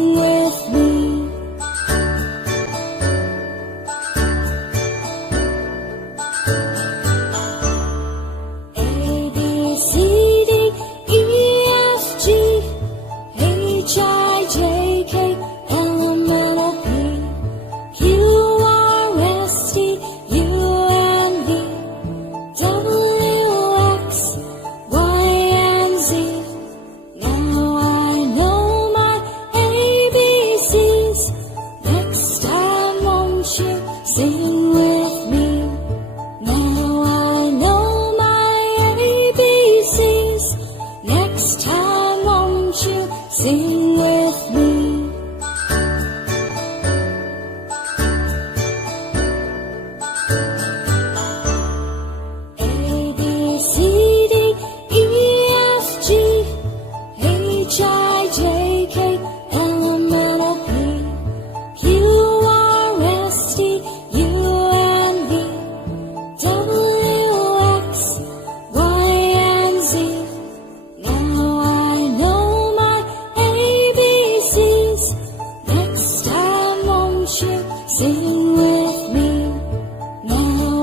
Sing with me. A, B, C, D, E, F, G, H, I, J, K, L, M, N, O, P, Q, R, S, T, U, and V, W, X, Y, and Z. Now I know my ABCs. Next time, won't you sing with me? Now I know my ABCs. Next time, won't you sing with me? A, B, C, D, E, F, G, H, I, J, K, L, M, N, O, P, Q, R, S, T, U, and V, W, X, Y, and Z. Now I know my ABCs. Next time, won't you sing